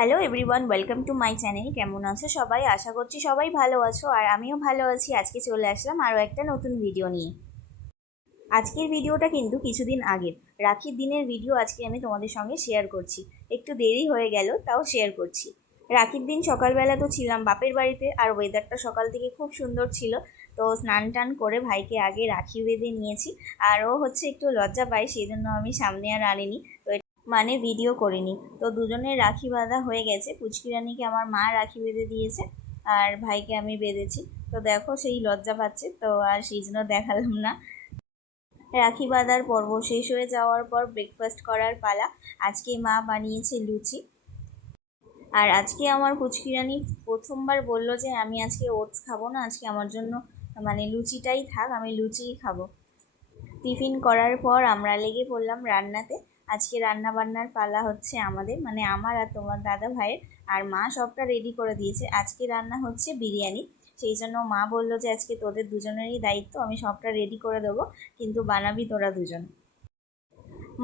Hello everyone welcome to my channel কেমন আছো সবাই? আশা করছি সবাই ভালো আছো আর আমিও ভালো আছি। আজকে চলে আসলাম আরও একটা নতুন ভিডিও নিয়ে। আজকের ভিডিওটা কিন্তু কিছুদিন আগের। রাখির দিনের ভিডিও আজকে আমি তোমাদের সঙ্গে শেয়ার করছি। একটু দেরি হয়ে গেল, তাও শেয়ার করছি। রাখির দিন সকালবেলা তো ছিলাম বাপের বাড়িতে আর ওয়েদারটা সকাল থেকে খুব সুন্দর ছিল। তো স্নান টান করে ভাইকে আগে রাখি বেঁধে নিয়েছি। আর ও হচ্ছে একটু লজ্জা পায় সেই জন্য আমি সামনে আর আনিনি। তো মানে ভিডিও করিনি। তো দুজনের রাখি বাঁধা হয়ে গেছে। পুচকি রানীকে আমার মা রাখি বেঁধে দিয়েছে আর ভাইকে আমি বেঁধেছি। তো দেখো সেই লজ্জা পাচ্ছে। তো আর সেই জন্য দেখালাম না। রাখি বাঁধার পর্ব শেষ হয়ে যাওয়ার পর ব্রেকফাস্ট করার পালা। আজকে মা বানিয়েছে লুচি। আর আজকে আমার পুচকি রানী প্রথমবার বলল যে, আমি আজকে ওটস খাব না। আজকে আমার জন্য মানে লুচিটাই থাক। আমি লুচিই খাব। টিফিন করার পর আমরা লেগে পড়লাম রান্নাতে। আজকে রান্না বান্নার পালা হচ্ছে আমাদের মানে আমার আর তোমার দাদা ভাইয়ের, আর মা সবটা রেডি করে দিয়েছে। আজকে রান্না হচ্ছে বিরিয়ানি। সেই জন্য মা বলল যে, আজকে তোদের দুজনেরই দায়িত্ব, আমি সবটা রেডি করে দেবো, কিন্তু বানাবি তোরা দুজন।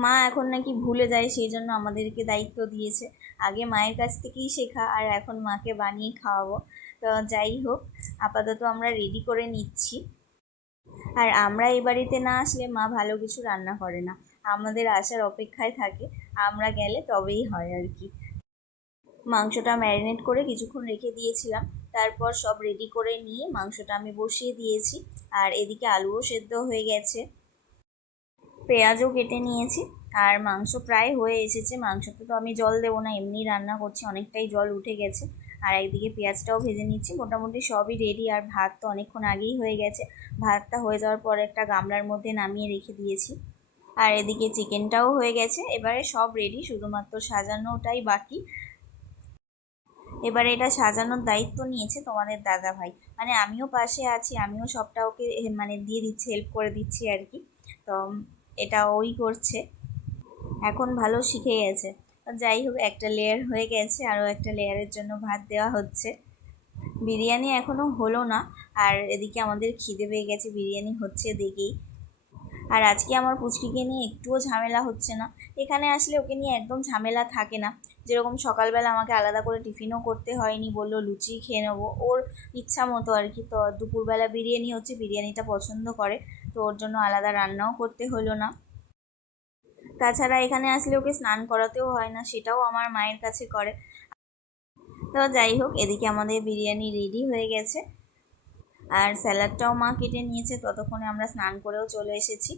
মা এখন নাকি ভুলে যায়, সেই জন্য আমাদেরকে দায়িত্ব দিয়েছে। আগে মায়ের কাছ থেকেই শেখা, আর এখন মাকে বানিয়ে খাওয়াবো। তো যাই হোক, আপাতত আমরা রেডি করে নিচ্ছি। আর আমরা এই বাড়িতে না আসলে মা ভালো কিছু রান্না করে না। আমাদের আসার অপেক্ষায় থাকে, আমরা গেলে তবেই হয় আর কি। মাংসটা ম্যারিনেট করে কিছুক্ষণ রেখে দিয়েছিলাম, তারপর সব রেডি করে নিয়ে মাংসটা আমি বসিয়ে দিয়েছি, আর এদিকে আলুও সেদ্ধ হয়ে গেছে। পেঁয়াজও কেটে নিয়েছি, আর মাংস প্রায় হয়ে এসেছে। মাংসতে তো আমি জল দেবো না, এমনি রান্না করছি, অনেকটাই জল উঠে গেছে। আর একদিকে পেঁয়াজটাও ভেজে নিচ্ছি, মোটামুটি সবই রেডি আর ভাত তো অনেকক্ষণ আগেই হয়ে গেছে। ভাতটা হয়ে যাওয়ার পর একটা গামলার মধ্যে নামিয়ে রেখে দিয়েছি। আর এদিকে চিকেনটাও হয়ে গেছে। এবারে সব রেডি শুধুমাত্র সাজানোটাই বাকি। এবারে এটা সাজানোর দায়িত্ব নিয়েছে তোমাদের দাদা ভাই মানে আমিও পাশে আছি, আমিও সবটা ওকে মানে দিয়ে দিচ্ছি হেল্প করে দিচ্ছি আর কি। তো এটা ওই করছে। এখন ভালো শিখে গেছে। যাই হোক, একটা লেয়ার হয়ে গেছে, আরও একটা লেয়ারের জন্য ভাত দেওয়া হচ্ছে। বিরিয়ানি এখনও হলো না, আর এদিকে আমাদের খিদে পেয়ে গেছে, বিরিয়ানি হচ্ছে দেখেই। আর আজকে আমার পুচকিকে নিয়ে একটুও ঝামেলা হচ্ছে না। এখানে আসলে ওকে নিয়ে একদম ঝামেলা থাকে না। যেরকম সকালবেলা আমাকে আলাদা করে টিফিনও করতে হয়নি বলল, লুচি খেয়ে নেব। ওর ইচ্ছা মতো আর কি, তো দুপুরবেলা বিরিয়ানি হচ্ছে, বিরিয়ানিটা পছন্দ করে, তো ওর জন্য আলাদা রান্নাও করতে হলো না। তাছাড়া এখানে আসলে ওকে স্নান করাতেও হয় না, সেটাও আমার মায়ের কাছে করে। তো যাই হোক, এদিকে আমাদের বিরিয়ানি রেডি হয়ে গেছে। আর স্যালাডটাও মা কেটে নিয়েছে, ততক্ষণে আমরা স্নান করেও চলে এসেছি।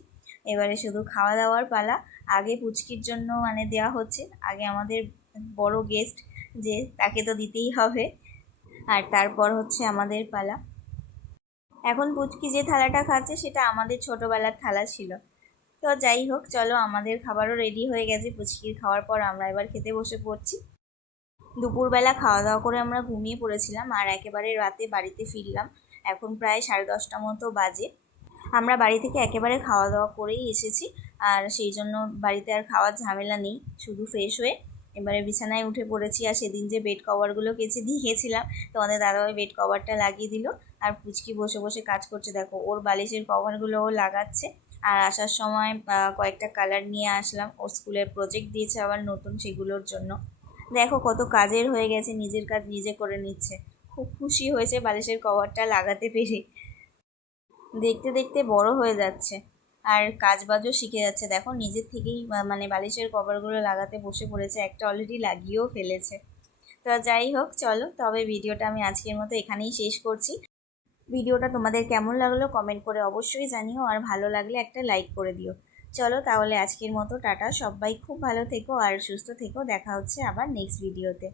এবারে শুধু খাওয়া দাওয়ার পালা, আগে পুচকির জন্য মানে দেওয়া হচ্ছে, আগে আমাদের বড় গেস্ট যে তাকে তো দিতেই হবে, আর তারপর হচ্ছে আমাদের পালা। এখন পুচকি যে থালাটা খাচ্ছে, সেটা আমাদের ছোটোবেলার থালা ছিল। তো যাই হোক, চলো আমাদের খাবারও রেডি হয়ে গেছে, পুচকির খাওয়ার পর আমরা এবার খেতে বসে পড়ছি। দুপুরবেলা খাওয়া দাওয়া করে আমরা ঘুমিয়ে পড়েছিলাম, আর একেবারে রাতে বাড়িতে ফিরলাম। এখন প্রায় সাড়ে দশটা মতো বাজে। আমরা বাড়ি থেকে একেবারে খাওয়া দাওয়া করেই এসেছি। আর সেই জন্য বাড়িতে আর খাওয়ার ঝামেলা নেই, শুধু ফ্রেশ হয়ে এবারে বিছানায় উঠে পড়েছি আর সেদিন যে বেড কভারগুলো কেচে দিয়েছিলাম তোমাদের দাদাভাই বেড কভারটা লাগিয়ে দিল। আর পুচকি বসে বসে কাজ করছে। দেখো, ওর বালিশের কভারগুলো ও লাগাচ্ছে। আর আসার সময় কয়েকটা কালার নিয়ে আসলাম। ওর স্কুলের প্রজেক্ট দিয়েছে আবার নতুন সেগুলোর জন্য। দেখো কত কাজের হয়ে গেছে, নিজের কাজ নিজে করে নিচ্ছে। খুব খুশি হয়েছে বালিশের কভারটা লাগাতে পেরে। দেখতে দেখতে বড় হয়ে যাচ্ছে আর কাজ বাজও শিখে যাচ্ছে। দেখো, নিজের থেকেই মানে বালিশের কভারগুলো লাগাতে বসে পড়েছে। একটা অলরেডি লাগিয়েও ফেলেছে। তো যাই হোক, চলো, তবে ভিডিওটা আমি আজকের মতো এখানেই শেষ করছি। ভিডিওটা তোমাদের কেমন লাগল কমেন্ট করে অবশ্যই জানিও আর ভালো লাগলে একটা লাইক করে দিও। চলো, তাহলে আজকের মতো টাটা। সবাই খুব ভালো থেকো আর সুস্থ থেকো। দেখা হচ্ছে আবার নেক্সট ভিডিওতে